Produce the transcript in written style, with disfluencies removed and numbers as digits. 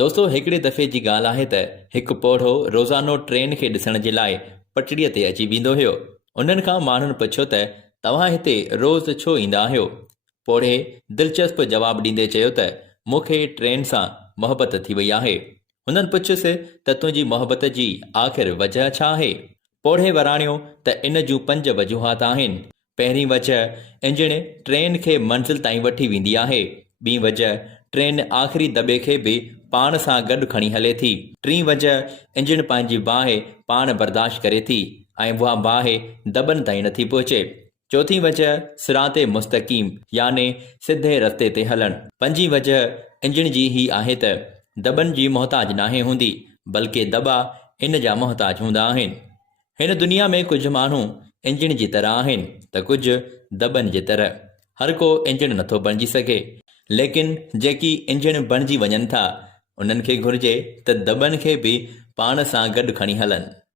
दोस्तों हिकिड़े दफ़े जी ॻाल्हि आहे त हिकु पोढ़ो रोज़ानो ट्रेन खे ॾिसण जे लाइ पटड़ीअ ते अची बीहंदो हुयो। उन्हनि खां माण्हुनि पुछियो त तव्हां हिते रोज़ छो ईंदा आहियो? पोढ़े दिलचस्प जवाबु ॾींदे चयो त मूंखे ट्रेन सां मोहबत थी वई आहे। हुननि पुछियुसि त तुंहिंजी मोहबत जी आख़िर वजह छा आहे? पोढ़े वराणियो त इन जूं 5 वजूहात आहिनि। पहिरीं वजह इंजण ट्रेन खे मंज़िल ताईं वठी वेंदी आहे। ॿी वजह ट्रेन आख़िरी दॿे खे बि पाण सां गॾु खणी हले थी। टीं वजह इंजण पंहिंजी बाहि पाण बर्दाश्त करे थी ऐं उहा बाहि दॿनि ताईं नथी पहुचे। चौथीं वजह सिराते मुस्तक़ीम याने सिधे रस्ते ते हलणु। 5हीं वजह इंजण जी ही आहे त दॿनि जी मोहताज नाहे हूंदी, बल्कि दॿा इन जा मोहताज हूंदा आहिनि। हिन दुनिया में कुझु माण्हू इंजण जी तरह आहिनि त कुझु दॿनि जी तरह। हर को इंजण नथो बणिजी सघे, लेकिन जेकी इंजण बणिजी वञनि था उन्हनि खे घुर्जे त दॿनि खे बि पाण सां गॾु खणी हलनि।